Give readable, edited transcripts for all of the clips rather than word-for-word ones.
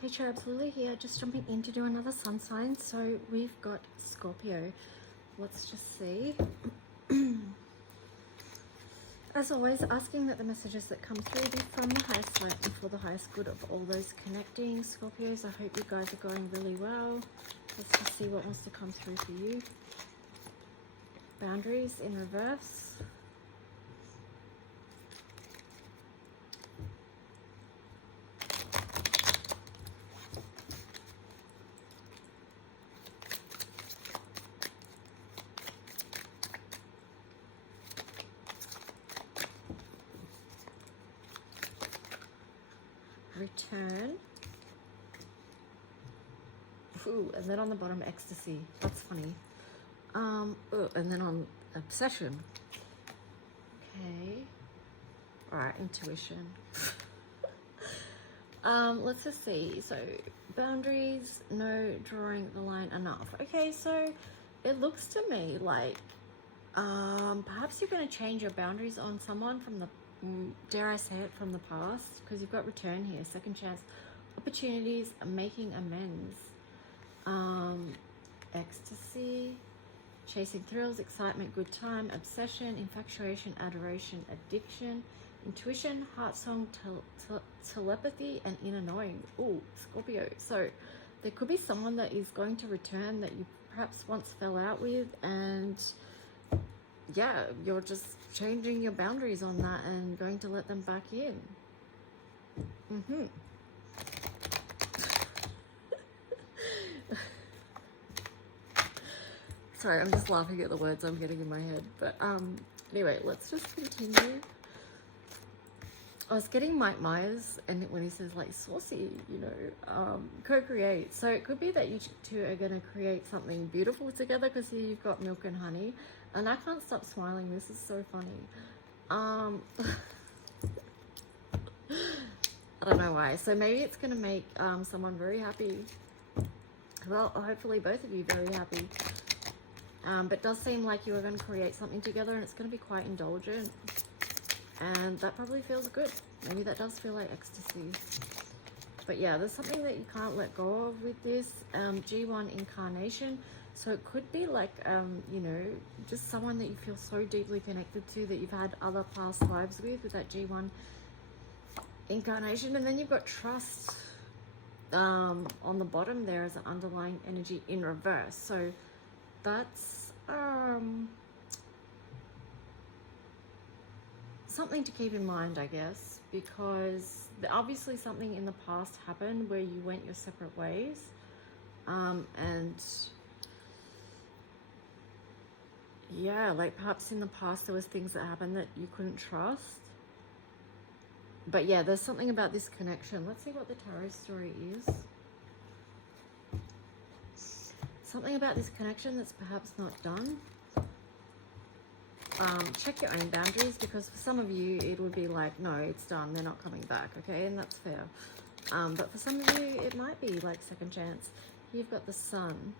Hey Cherubs, Lily here, just jumping in to do another sun sign. So we've got Scorpio. Let's just see. As always, asking that the messages that come through be from the highest light and for the highest good of all those connecting. Scorpios, I hope you guys are going really well. Let's just see what wants to come through for you. Boundaries in reverse. Return. Ooh, and then on the bottom, ecstasy. That's funny. And then on obsession. Okay. All right, intuition. Let's just see. So boundaries, no drawing the line enough. Okay, so it looks to me like perhaps you're going to change your boundaries on someone from the dare I say it, from the past, because you've got return here, second chance, opportunities, making amends, ecstasy, chasing thrills, excitement, good time, obsession, infatuation, adoration, addiction, intuition, heart song, telepathy, and inner knowing. Ooh, Scorpio. So there could be someone that is going to return that you perhaps once fell out with, and yeah, you're just changing your boundaries on that and going to let them back in. Sorry, I'm just laughing at the words I'm getting in my head. But anyway, let's just continue. I was getting Mike Myers, and when he says like saucy, you know, co-create. So it could be that you two are going to create something beautiful together, because here you've got milk and honey. And I can't stop smiling. This is so funny. I don't know why. So maybe it's going to make someone very happy. Well, hopefully both of you very happy. But it does seem like you are going to create something together, and it's going to be quite indulgent. And that probably feels good. Maybe that does feel like ecstasy. But yeah, there's something that you can't let go of with this. G1 incarnation. So it could be like, you know, just someone that you feel so deeply connected to, that you've had other past lives with that G1 incarnation. And then you've got trust on the bottom there as an underlying energy in reverse. So that's something to keep in mind, I guess, because obviously something in the past happened where you went your separate ways, and yeah, like perhaps in the past there was things that happened that you couldn't trust. But yeah, there's something about this connection. Let's see what the tarot story is. Something about this connection that's perhaps not done. Check your own boundaries, because for some of you it would be like, no, it's done, they're not coming back, okay, and that's fair. But for some of you it might be like second chance. You've got the sun.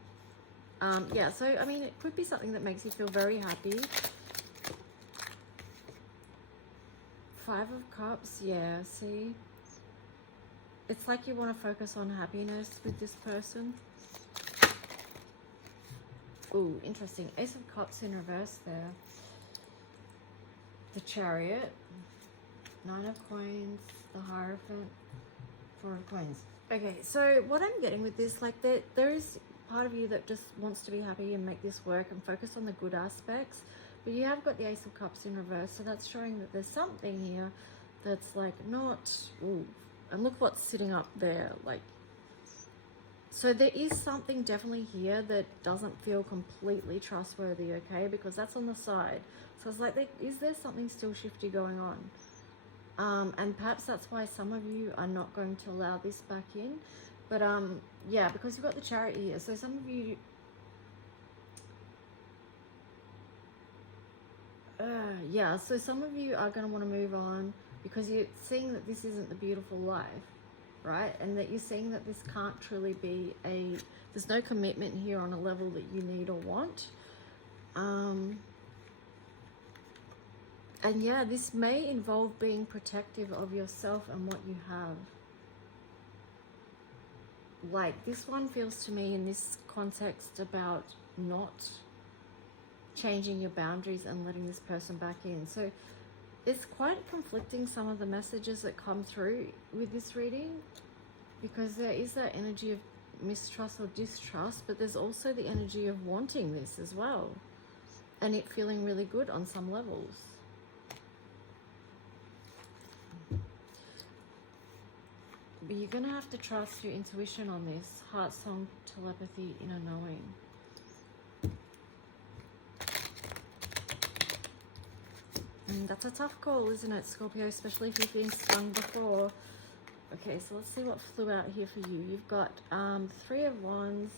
Yeah, so I mean, it could be something that makes you feel very happy. 5 of Cups, yeah, see, it's like you want to focus on happiness with this person. Ooh, interesting. Ace of Cups in reverse there. The Chariot, 9 of Coins, the Hierophant, 4 of Coins. Okay, so what I'm getting with this, like there is part of you that just wants to be happy and make this work and focus on the good aspects, but you have got the Ace of Cups in reverse, so that's showing that there's something here that's like not, ooh, and look what's sitting up there, like, so there is something definitely here that doesn't feel completely trustworthy, okay, because that's on the side. So it's like, is there something still shifty going on? And perhaps that's why some of you are not going to allow this back in. But yeah, because you've got the Chariot here. So some of you, yeah, so some of you are going to want to move on because you're seeing that this isn't the beautiful life, right? And that you're seeing that this can't truly be there's no commitment here on a level that you need or want. And yeah, this may involve being protective of yourself and what you have. like this one feels to me in this context about not changing your boundaries and letting this person back in. So it's quite conflicting, some of the messages that come through with this reading, because there is that energy of mistrust or distrust, but there's also the energy of wanting this as well, and it feeling really good on some levels. But you're going to have to trust your intuition on this. Heart, song, telepathy, inner knowing. And that's a tough call, isn't it, Scorpio? Especially if you've been stung before. Okay, so let's see what flew out here for you. You've got 3 of Wands,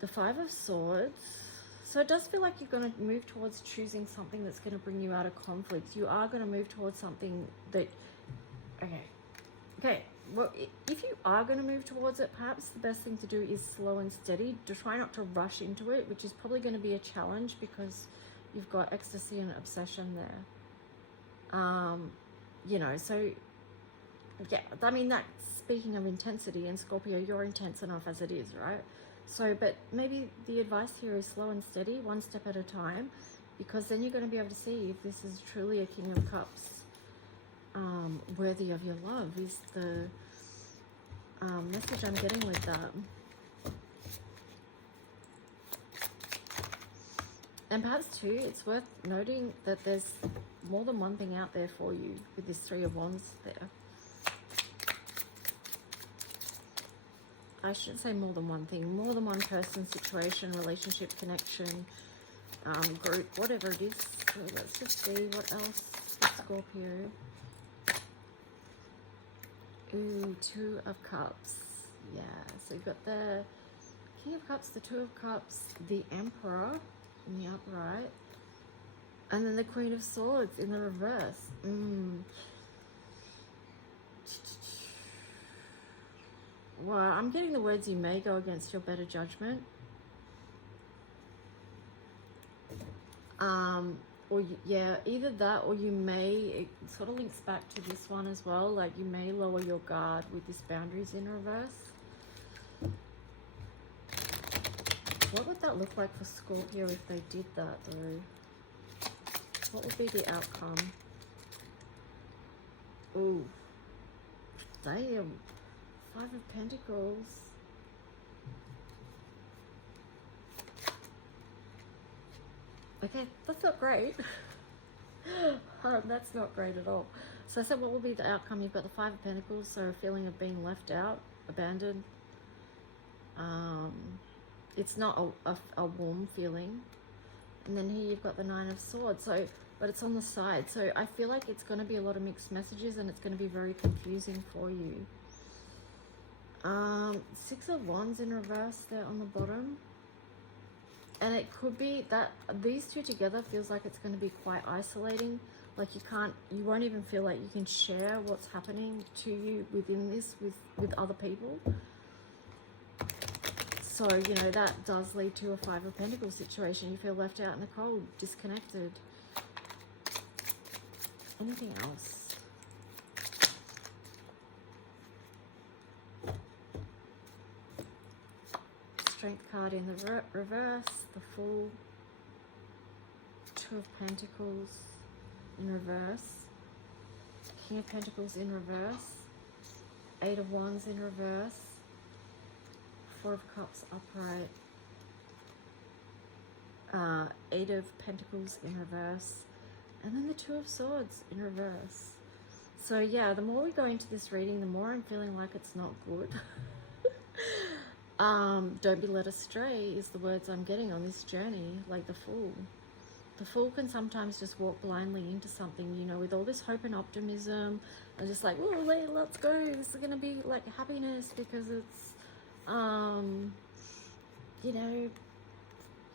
the 5 of Swords. So it does feel like you're going to move towards choosing something that's going to bring you out of conflict. You are going to move towards something that... Okay, well, if you are going to move towards it, perhaps the best thing to do is slow and steady. To try not to rush into it, which is probably going to be a challenge because you've got ecstasy and obsession there. You know, so, yeah, I mean, that's speaking of intensity, and Scorpio, you're intense enough as it is, right? So, but maybe the advice here is slow and steady, one step at a time, because then you're going to be able to see if this is truly a King of Cups. Worthy of your love is the message I'm getting with that. And perhaps too, it's worth noting that there's more than one thing out there for you with this 3 of Wands there. I shouldn't say more than one thing, more than one person, situation, relationship, connection, group, whatever it is. So let's just see what else for Scorpio. Ooh, 2 of Cups. Yeah, so you've got the King of Cups, the 2 of Cups, the Emperor in the upright, and then the Queen of Swords in the reverse. Well, I'm getting the words, you may go against your better judgment. Or yeah, either that, or you may, it sort of links back to this one as well, like you may lower your guard with this boundaries in reverse. What would that look like for Scorpio if they did that though? What would be the outcome? Ooh, damn, 5 of Pentacles. Okay, that's not great. That's not great at all. So I said, what will be the outcome? You've got the 5 of Pentacles, so a feeling of being left out, abandoned. It's not a warm feeling. And then here you've got the 9 of Swords, so, but it's on the side. So I feel like it's going to be a lot of mixed messages, and it's going to be very confusing for you. 6 of Wands in reverse there on the bottom. And it could be that these two together feels like it's going to be quite isolating. Like you won't even feel like you can share what's happening to you within this with other people. So, you know, that does lead to a 5 of Pentacles situation. You feel left out in the cold, disconnected. Anything else? Strength card in the reverse, the Fool, 2 of Pentacles in reverse, King of Pentacles in reverse, 8 of Wands in reverse, 4 of Cups upright, 8 of Pentacles in reverse, and then the 2 of Swords in reverse. So yeah, the more we go into this reading, the more I'm feeling like it's not good. Don't be led astray is the words I'm getting on this journey, like the Fool. The Fool can sometimes just walk blindly into something, you know, with all this hope and optimism, and just like, oh, let's go, this is going to be like happiness because it's, you know,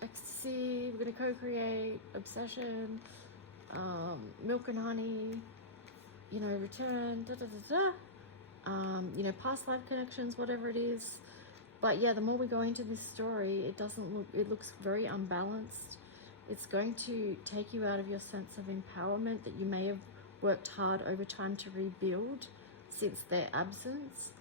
ecstasy, we're going to co-create, obsession, milk and honey, you know, return, you know, past life connections, whatever it is. But yeah, the more we go into this story, it looks very unbalanced. It's going to take you out of your sense of empowerment that you may have worked hard over time to rebuild since their absence.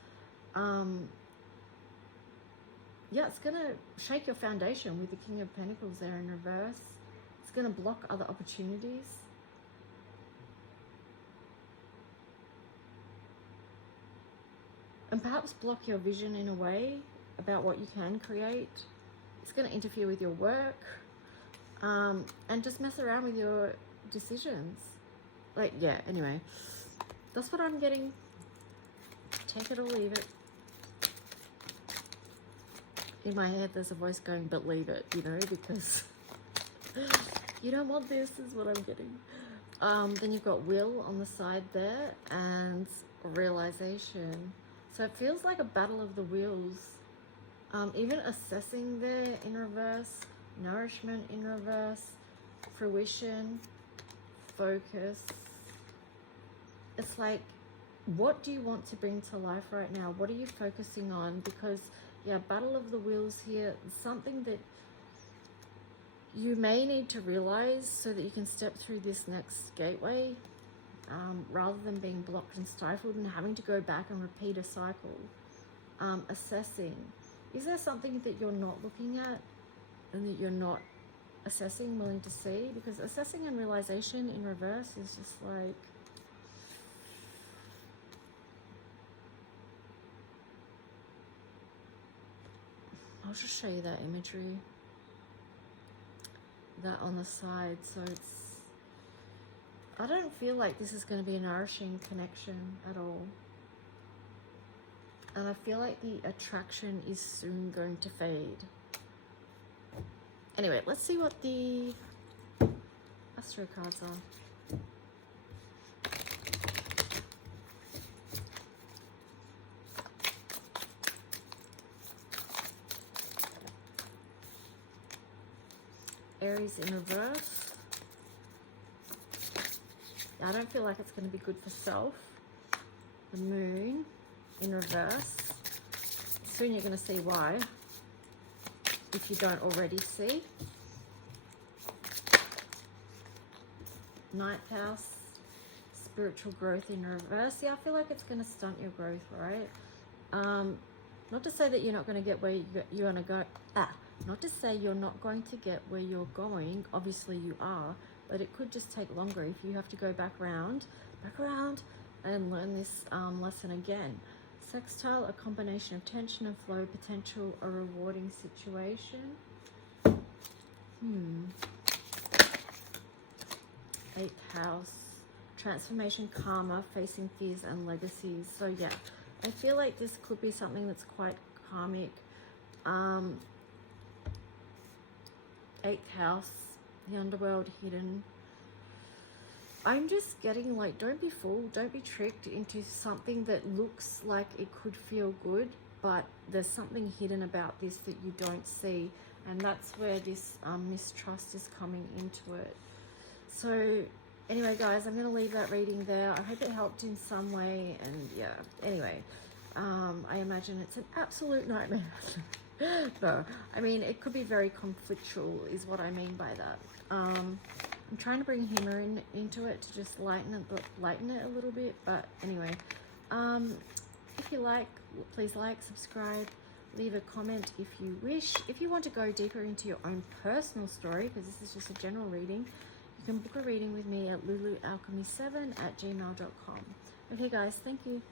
Yeah, it's going to shake your foundation with the King of Pentacles there in reverse. It's going to block other opportunities. And perhaps block your vision in a way about what you can create. It's going to interfere with your work. And just mess around with your decisions. Like, yeah, anyway. That's what I'm getting. Take it or leave it. In my head, there's a voice going, but leave it, you know, because you don't want this, is what I'm getting. Then you've got will on the side there and realization. So it feels like a battle of the wills. Even assessing there in reverse, nourishment in reverse, fruition, focus. It's like, what do you want to bring to life right now? What are you focusing on? Because yeah, battle of the wills here, something that you may need to realize so that you can step through this next gateway, rather than being blocked and stifled and having to go back and repeat a cycle. Assessing. Is there something that you're not looking at and that you're not assessing, willing to see? Because assessing and realization in reverse is just like, I'll just show you that imagery, that on the side. So it's, I don't feel like this is going to be a nourishing connection at all. And I feel like the attraction is soon going to fade. Anyway, let's see what the Astro cards are. Aries in reverse. I don't feel like it's going to be good for self. The Moon in reverse. Soon you're going to see why, if you don't already see. Ninth house, spiritual growth in reverse. Yeah, I feel like it's going to stunt your growth, right? Not to say that you're not going to get where you're going to go. Not to say you're not going to get where you're going. Obviously you are, but it could just take longer if you have to go back around and learn this lesson again. Sextile, a combination of tension and flow, potential, a rewarding situation. Eighth house, transformation, karma, facing fears and legacies. So yeah, I feel like this could be something that's quite karmic. Eighth house, the underworld, hidden. I'm just getting like, don't be fooled, don't be tricked into something that looks like it could feel good, but there's something hidden about this that you don't see, and that's where this mistrust is coming into it. So anyway guys, I'm going to leave that reading there. I hope it helped in some way, and yeah, anyway, I imagine it's an absolute nightmare. No, I mean, it could be very conflictual is what I mean by that. I'm trying to bring humor into it to just lighten it a little bit, but anyway, if you like, please like, subscribe, leave a comment if you wish. If you want to go deeper into your own personal story, because this is just a general reading, you can book a reading with me at lulualchemy7@gmail.com. Okay guys, thank you.